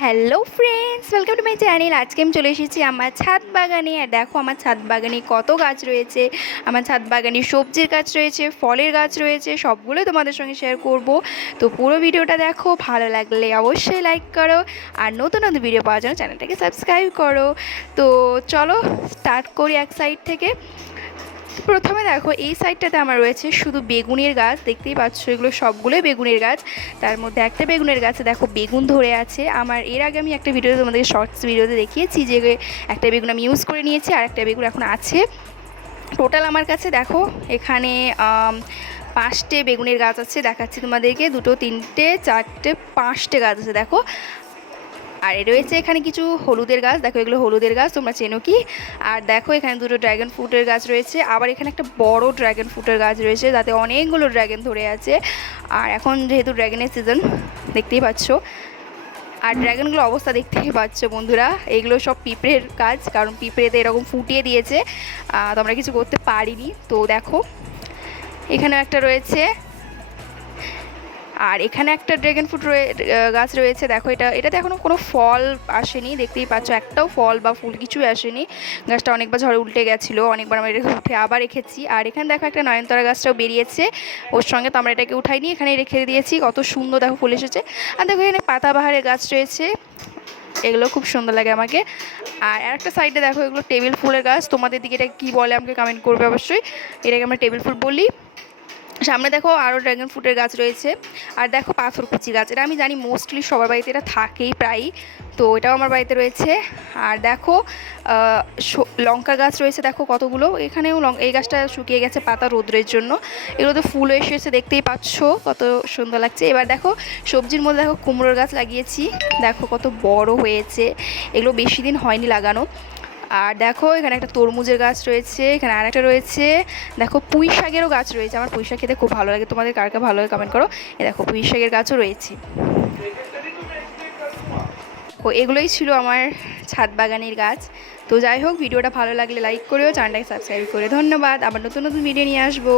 Hello friends, welcome to my channel. আজকে আমি চলে এসেছি আমার ছাদ বাগানে। আর দেখো আমার ছাদ বাগানে কত গাছ রয়েছে। আমার ছাদ বাগানে সবজির গাছ রয়েছে, ফলের গাছ রয়েছে, সবগুলোই তোমাদের সঙ্গে শেয়ার করব। তো পুরো ভিডিওটা দেখো, ভালো লাগলে অবশ্যই লাইক করো, আর নতুন নতুন ভিডিও পাওয়ার জন্য চ্যানেলটাকে সাবস্ক্রাইব করো। তো চলো স্টার্ট করি এক সাইড থেকে। প্রথমে দেখো এই সাইডটাতে আমার রয়েছে শুধু বেগুনের গাছ, দেখতেই পাচ্ছ এগুলো সবগুলোই বেগুনের গাছ। তার মধ্যে একটা বেগুনের গাছে দেখো বেগুন ধরে আছে। আমার এর আগে আমি একটা ভিডিওতে তোমাদের শর্টস ভিডিওতে দেখিয়েছি যে একটা বেগুন আমি ইউজ করে নিয়েছি, আর একটা বেগুন এখন আছে। টোটাল আমার কাছে দেখো এখানে 5টে বেগুনের গাছ আছে, দেখাচ্ছি তোমাদেরকে। 2, 3, 4, 5টে গাছ আছে দেখো। আর রয়েছে এখানে কিছু হলুদের গাছ, দেখো এগুলো হলুদের গাছ, তোমরা চেনো কি। আর দেখো এখানে 2টো ড্র্যাগন ফ্রুটের গাছ রয়েছে। আবার এখানে একটা বড় ড্র্যাগন ফ্রুটের গাছ রয়েছে, যাতে অনেকগুলো ড্র্যাগন ধরে আছে। আর এখন যেহেতু ড্র্যাগনের সিজন, দেখতেই পাচ্ছ। আর ড্র্যাগনগুলোর অবস্থা দেখতেই পাচ্ছ বন্ধুরা, এগুলো সব পিঁপড়ের কাজ, কারণ পিঁপড়েতে এরকম ফুটিয়ে দিয়েছে, তো আমরা কিছু করতে পারিনি। তো দেখো এখানে একটা রয়েছে, আর এখানে একটা ড্রাগন ফ্রুট গাছ রয়েছে। দেখো এটাতে এখনও কোনো ফল আসেনি, দেখতেই পাচ্ছ একটাও ফল বা ফুল কিছুই আসেনি। গাছটা অনেকবার ঝড়ে উল্টে গেছিলো, অনেকবার আমরা এটাকে উঠে আবার রেখেছি। আর এখানে দেখো একটা নয়নতারা গাছটাও বেরিয়েছে ওর সঙ্গে, তো আমরা এটাকে উঠাইনি, এখানে রেখে দিয়েছি। কত সুন্দর দেখো ফুল এসেছে। আর দেখো এখানে পাতাবাহারের গাছ রয়েছে, এগুলো খুব সুন্দর লাগে আমাকে। আর একটা সাইডে দেখো এগুলো টেবিল ফুলের গাছ, তোমাদের দিকে এটা কী বলে আমাকে কমেন্ট করবে অবশ্যই। এটাকে আমরা টেবিল ফুল বলি। সামনে দেখো আরও ড্রাগন ফ্রুটের গাছ রয়েছে। আর দেখো পাথরকুচি গাছ, এটা আমি জানি মোস্টলি সবার বাড়িতে এটা থাকেই প্রায়ই, তো এটাও আমার বাড়িতে রয়েছে। আর দেখো লঙ্কা গাছ রয়েছে, দেখো কতগুলো। এখানেও এই গাছটা শুকিয়ে গেছে পাতা রোদ্রের জন্য, এগুলোতে ফুল এসেছে, দেখতেই পাচ্ছ কত সুন্দর লাগছে। এবার দেখো সবজির মধ্যে দেখো কুমড়োর গাছ লাগিয়েছি, দেখো কত বড় হয়েছে। এগুলো বেশি দিন হয়নি লাগানো। আর দেখো এখানে একটা তরমুজের গাছ রয়েছে, এখানে আর একটা রয়েছে। দেখো পুঁই শাকেরও গাছ রয়েছে, আমার পুঁই শাক খেতে খুব ভালো লাগে, তোমাদের কার কার ভালো লাগে কমেন্ট করো। দেখো পুঁই শাকের গাছও রয়েছে। ও এগুলোই ছিল আমার ছাদ বাগানের গাছ। তো যাই হোক, ভিডিওটা ভালো লাগলে লাইক করেও, চ্যানেলটাকে সাবস্ক্রাইব করে ধন্যবাদ। আবার নতুন নতুন ভিডিও নিয়ে আসবো।